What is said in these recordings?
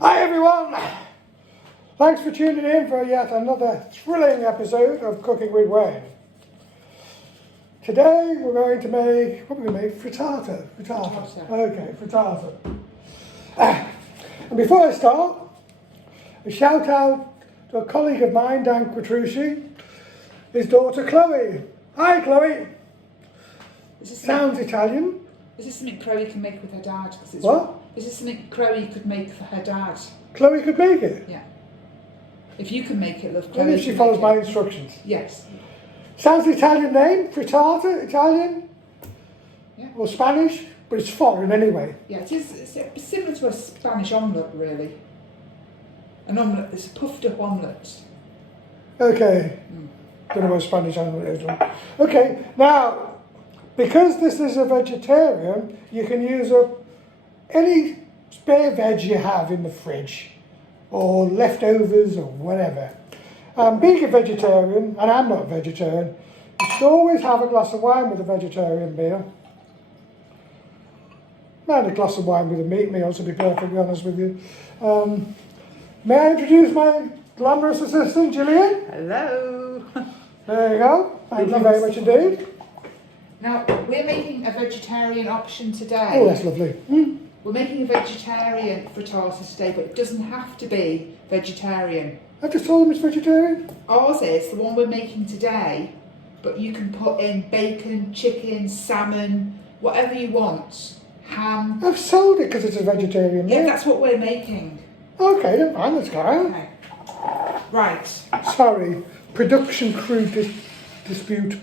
Hi everyone! Thanks for tuning in for yet another thrilling episode of Cooking with Wayne. Today we're going to make, what are we going to make? Frittata. Okay, frittata. And before I start, a shout out to a colleague of mine, Dan Quattrucci, his daughter Chloe. Hi Chloe! Sounds Italian. Is this something Chloe can make with her dad? What? Is this something Chloe could make for her dad? Chloe could make it? Yeah. If you can make it, love, Chloe. Only if she follows my instructions. Yes. Sounds the Italian name, frittata, Italian? Yeah. Or Spanish, but it's foreign anyway. Yeah, it's similar to a Spanish omelette, really. An omelette, it's a puffed up omelette. Okay. Don't know what Spanish omelette is. Okay, now, because this is a vegetarian, you can use up any spare veg you have in the fridge, or leftovers, or whatever. Being a vegetarian, and I'm not a vegetarian, you should always have a glass of wine with a vegetarian meal. And a glass of wine with a meat meal, to be perfectly honest with you. May I introduce my glamorous assistant, Gillian? Hello. There you go. Thank you very much indeed. Now, we're making a vegetarian option today. Oh, that's lovely. We're making a vegetarian frittata today, but it doesn't have to be vegetarian. I just told them it's vegetarian. Ours is the one we're making today, but you can put in bacon, chicken, salmon, whatever you want. Ham. I've sold it because it's a vegetarian meal. Yeah, that's what we're making. Okay, then fine, let's go. Okay. Right. Sorry, production crew dispute.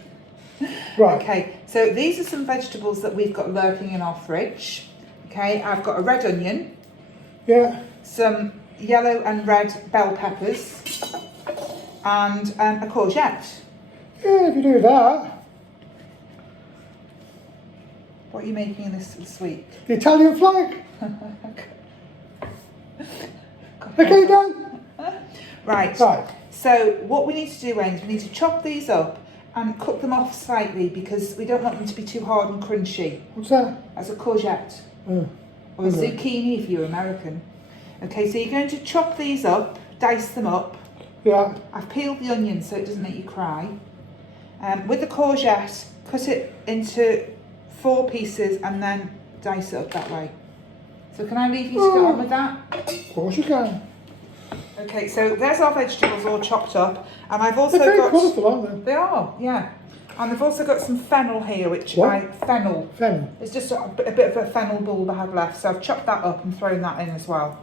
Right. Okay, so these are some vegetables that we've got lurking in our fridge. Okay, I've got a red onion. Yeah. Some yellow and red bell peppers. And a courgette. Yeah, if you do that. What are you making this week? The Italian flag. Okay, done. Right. Right. So what we need to do, Wayne, is we need to chop these up and cook them off slightly because we don't want them to be too hard and crunchy. What's that? As a courgette. Oh, Or a zucchini if you're American. Okay, so you're going to chop these up, dice them up. yeah. I've peeled the onion so it doesn't make you cry. With the courgette, cut it into 4 pieces and then dice it up that way. So can I leave you to get on with that? Of course you can. Okay, so there's our vegetables all chopped up, and I've also They're very got. colourful, aren't They are, yeah. And I've also got some fennel here, which What? fennel. they? Fennel. It's just a bit of a fennel bulb I have left, so I've chopped that up and thrown that in as well.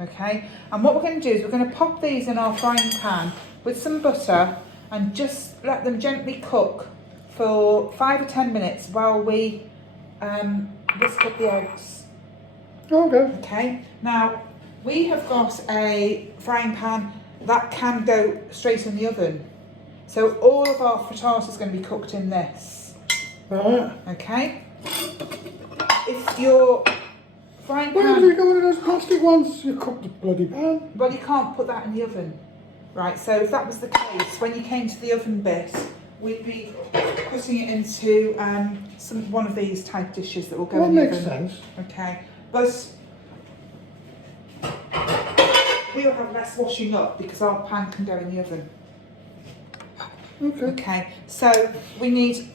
Okay, and what we're going to do is we're going to pop these in our frying pan with some butter and just let them gently cook for 5 or 10 minutes while we whisk up the eggs. Okay. Okay, now we have got a frying pan that can go straight in the oven. So all of our frittata is going to be cooked in this. Right. Okay? If your frying Why pan... would you go one of those plastic ones? You cook the bloody pan. Well, you can't put that in the oven. Right, so if that was the case, when you came to the oven bit, we'd be putting it into one of these type dishes that will go in the oven. That makes sense. Okay, but we'll have less washing up because our pan can go in the oven. Okay. Okay, so we need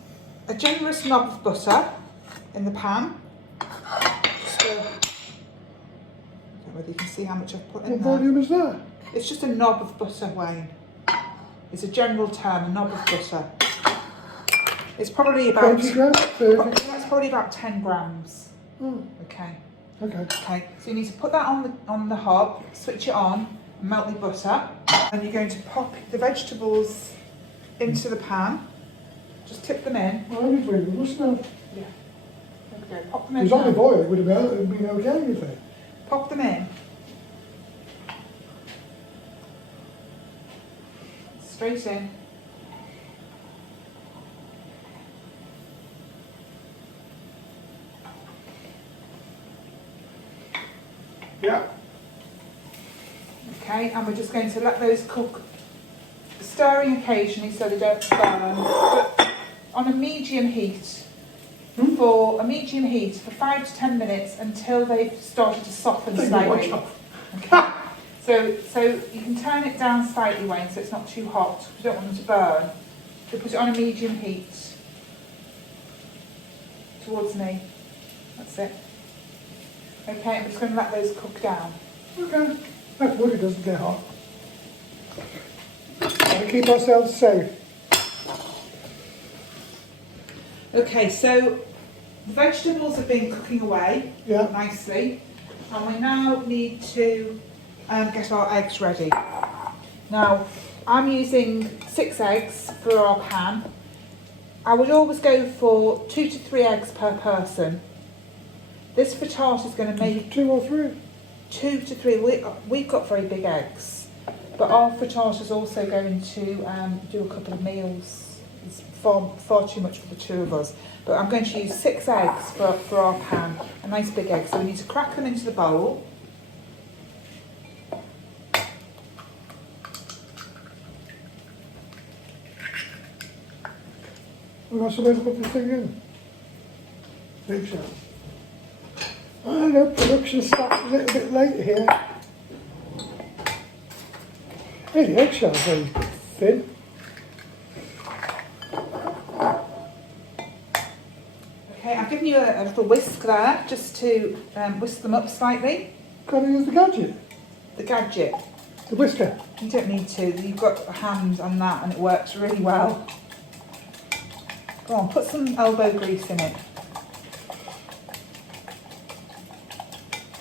a generous knob of butter in the pan. Just I don't know whether you can see how much I've put in What there. volume is that? It's just a knob of butter, Wayne. It's a general term, a knob of butter. It's probably about 20 grams? 30? That's probably about 10 grams. Oh, Okay. okay. Okay. So you need to put that on the hob, switch it on, and melt the butter, and you're going to pop the vegetables into the pan. Just tip them in. Well, I need to wait a little now. Yeah. There we go. Pop them It in. was olive now. oil, it would have been okay, you think? Pop them in. Straight in. Yeah. Okay, and we're just going to let those cook, stirring occasionally so they don't burn, but on a medium heat. For a medium heat for 5 to 10 minutes until they've started to soften Take slightly. the watch off. Okay. So you can turn it down slightly, Wayne, so it's not too hot. We don't want them to burn. So put it on a medium heat. Towards me. That's it. Okay, I'm just going to let those cook down. Okay. That wood, it doesn't get hot. Gotta keep ourselves safe. Okay, so the vegetables have been cooking away nicely, and we now need to get our eggs ready. Now, I'm using 6 eggs for our pan. I would always go for 2 to 3 eggs per person. This frittata is going to make 2 or 3. 2 to 3. We've got very big eggs, but our frittata is also going to do a couple of meals. It's far too much for the 2 of us. But I'm going to use 6 eggs for our pan, a nice big egg. So we need to crack them into the bowl. We've got somewhere to put this thing in. Big shot. I know production starts a little bit late here. Hey, the eggshell's very thin. Okay, I've given you a little whisk there, just to whisk them up slightly. Got to use the gadget. The gadget. The whisker. You don't need to. You've got a hand on that and it works really well. Go on, put some elbow grease in it.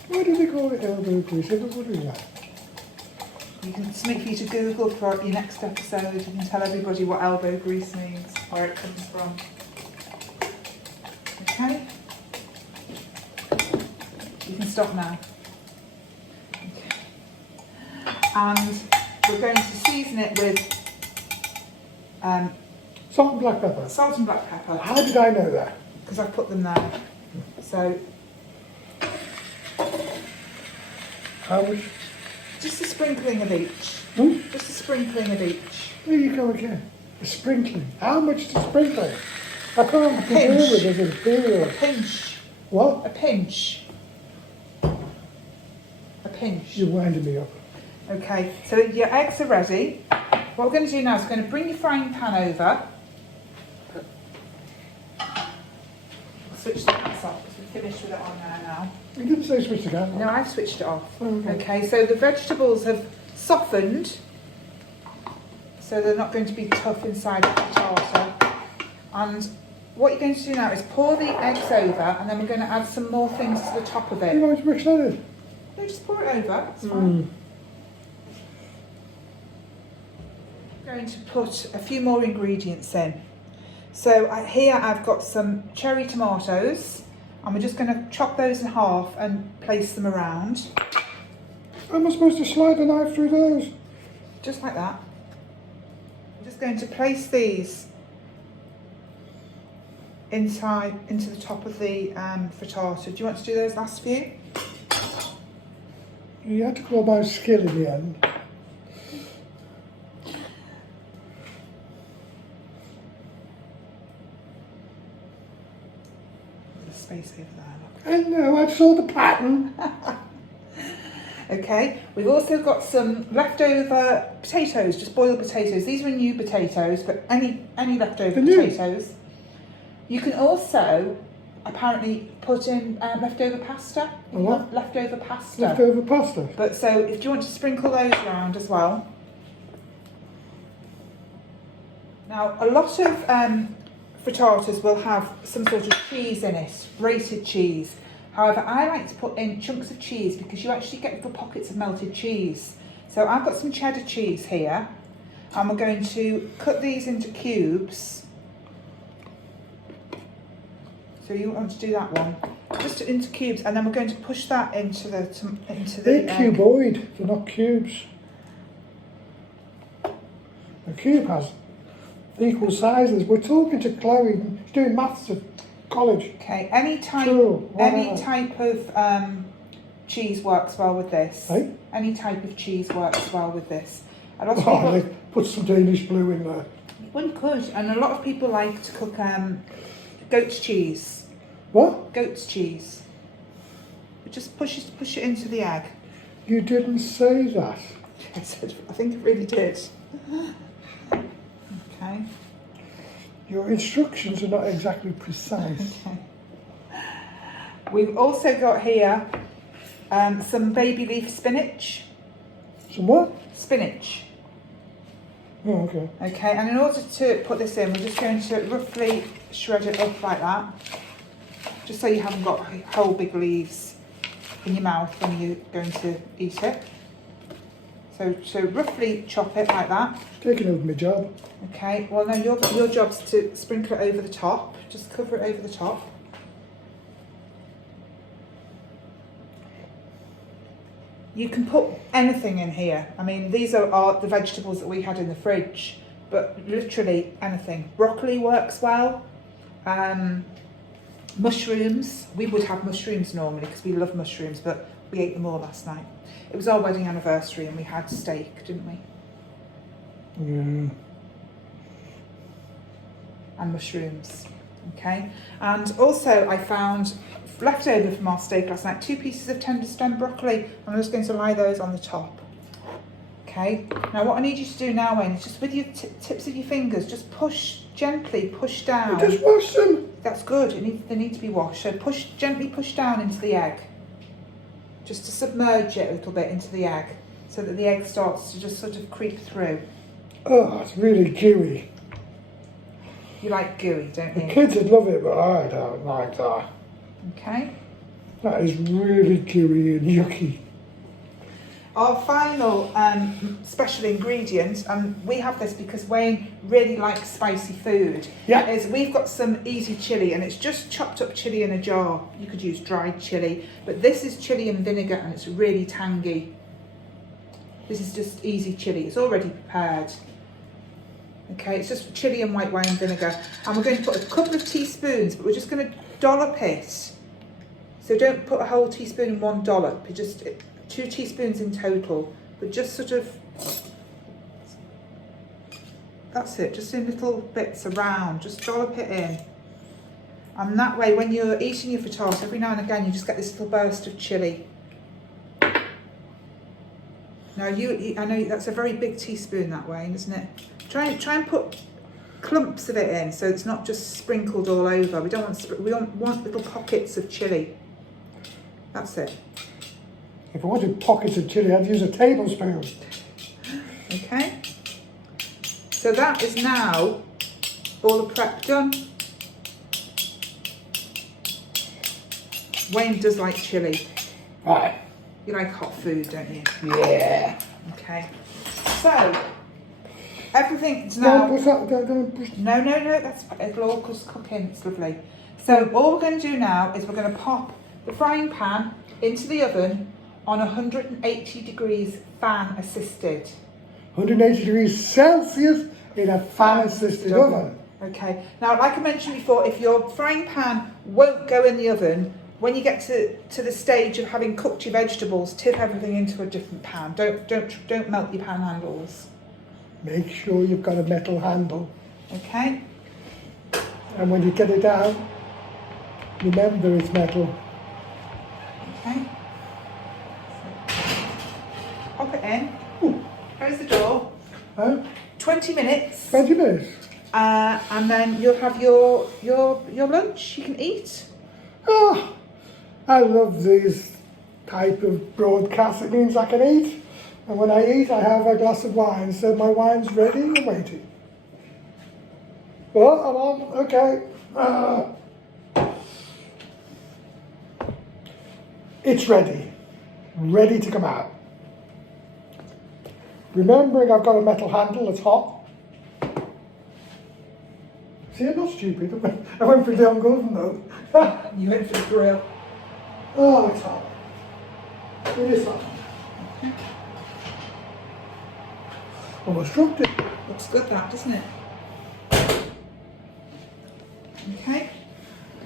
Why do they call it elbow grease? I don't know that. You can something for you to Google for your next episode. You can tell everybody what elbow grease means, where it comes from. Okay? You can stop now. Okay. And we're going to season it with Salt and black pepper. salt and black pepper. How did I know that? Because I put them there. So, How much? just a sprinkling of each. Hmm? Just a sprinkling of each. There you go again. The sprinkling. How much to sprinkle? I can't pinch. compare with it. It's A big. pinch. What? A pinch. A pinch. You're winding me up. Okay, so your eggs are ready. What we're going to do now is we're going to bring your frying pan over. Switch the gas off because we're finished with it on there now. You didn't say switch the gas. No, I've switched it off. Okay. Okay, so the vegetables have softened, so they're not going to be tough inside the frittata. And what you're going to do now is pour the eggs over, and then we're going to add some more things to the top of You it. know, it's mix that in. No, just pour it over, it's fine. Going to put a few more ingredients in. So here I've got some cherry tomatoes, and we're just going to chop those in half and place them around. How am I supposed to slide the knife through those? Just like that. I'm just going to place these inside into the top of the frittata. Do you want to do those last few? You had to call my skill in the end. There's space over there. I know, I saw the pattern. Okay, we've also got some leftover potatoes, just boiled potatoes. These are new potatoes, but any leftover potatoes. You can also apparently put in leftover pasta. A what? Leftover pasta. Leftover pasta. But so if you want to sprinkle those around as well. Now a lot of frittatas will have some sort of cheese in it, grated cheese. However, I like to put in chunks of cheese because you actually get little pockets of melted cheese. So I've got some cheddar cheese here, and we're going to cut these into cubes. So you want to do that one, just into cubes, and then we're going to push that into the They're cuboid, they're not cubes. A cube has equal sizes. We're talking to Chloe, she's doing maths at college. Okay, any type of cheese works well with this. Hey? Any type of cheese works well with this. A lot of Oh, people, they put some Danish blue in there. one could, and a lot of people like to cook goat's cheese. What? Goat's cheese. Just push it into the egg. You didn't say that. Yes, I think it really did. Okay. Your instructions are not exactly precise. Okay. We've also got here some baby leaf spinach. Some what? Spinach. Oh, okay. Okay, and in order to put this in, we're just going to roughly shred it up like that, just so you haven't got whole big leaves in your mouth when you're going to eat it. So roughly chop it like that. Taking over my job. Okay, well no, your job's to sprinkle it over the top. Just cover it over the top. You can put anything in here. I mean, these are the vegetables that we had in the fridge, but literally anything. Broccoli works well. Mushrooms. We would have mushrooms normally because we love mushrooms, but we ate them all last night. It was our wedding anniversary and we had steak, didn't we? Yeah. And mushrooms. Okay. And also I found leftover from our steak last night 2 pieces of tender stem broccoli, and I'm just going to lie those on the top. Okay, now what I need you to do now, Wayne, is just with your tips of your fingers, just gently push down. Just wash them. That's good, they need to be washed. So gently push down into the egg, just to submerge it a little bit into the egg, so that the egg starts to just sort of creep through. Oh, it's really gooey. You like gooey, don't The you? kids would love it, but I don't like that. Okay. That is really gooey and yucky. Our final special ingredient, and we have this because Wayne really likes spicy food, Yeah. is we've got some easy chilli, and it's just chopped up chilli in a jar. You could use dried chilli, but this is chilli and vinegar and it's really tangy. This is just easy chilli, it's already prepared. Okay, it's just chilli and white wine vinegar, and we're going to put a couple of teaspoons, but we're just going to dollop it. So don't put a whole teaspoon in one dollop, just 2 teaspoons in total, but just sort of, that's it, just in little bits around, just dollop it in. And that way, when you're eating your frittata, every now and again, you just get this little burst of chilli. Now, I know that's a very big teaspoon that way, isn't it? Try and put clumps of it in, so it's not just sprinkled all over. We don't want little pockets of chilli. That's it. If I wanted pockets of chilli, I'd use a tablespoon. Okay. So that is now all the prep done. Wayne does like chilli. Right. You like hot food, don't you? Yeah. Okay. So everything's now. Don't push. No, it'll all just cook in. It's lovely. So all we're going to do now is we're going to pop the frying pan into the oven on 180 degrees fan assisted. 180 degrees Celsius in a fan assisted oven. Okay. Now, like I mentioned before, if your frying pan won't go in the oven, when you get to the stage of having cooked your vegetables, tip everything into a different pan. Don't melt your pan handles. Make sure you've got a metal handle. Okay. And when you get it down, remember it's metal. Okay. Pop it in. Ooh. Close the door. Huh? 20 minutes. 20 minutes. And then you'll have your lunch. You can eat. Oh, I love these type of broadcasts. It means I can eat. And when I eat, I have a glass of wine. So my wine's ready and waiting. Well, I'm on. Okay. It's ready. Ready to come out. Remembering I've got a metal handle that's hot. See, I'm not stupid. I went for the Golden though. You went for the grill. Oh, it's hot. It is hot. Almost dropped it. Looks good, that, doesn't it? Okay.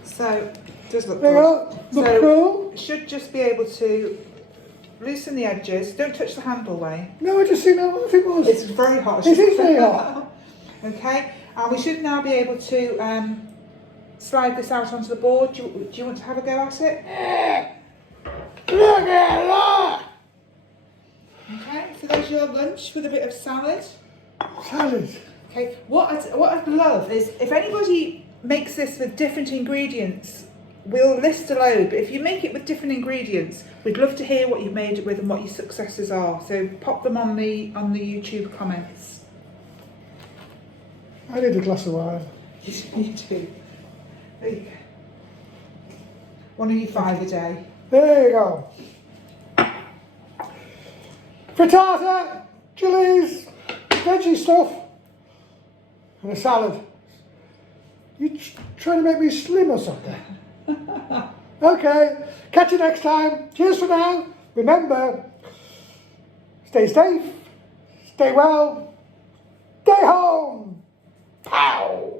So, it does look There you good. go. Look So, cool. it should just be able to loosen the edges. Don't touch the handle, Wayne. No, I just seen how hot it was. It's very hot. It is very hot. Okay. And we should now be able to slide this out onto the board. Do you want to have a go at it? Look at that! is your lunch with a bit of salad. Salad. Okay, what I'd love is if anybody makes this with different ingredients, we'll list a load, but if you make it with different ingredients, we'd love to hear what you've made it with and what your successes are. So pop them on the YouTube comments. I need a glass of wine. You do. There you go. One of you 5 a day. There you go. Frittata, chilies, veggie stuff, and a salad. You trying to make me slim or something? Okay, catch you next time. Cheers for now. Remember, stay safe, stay well, stay home. Pow!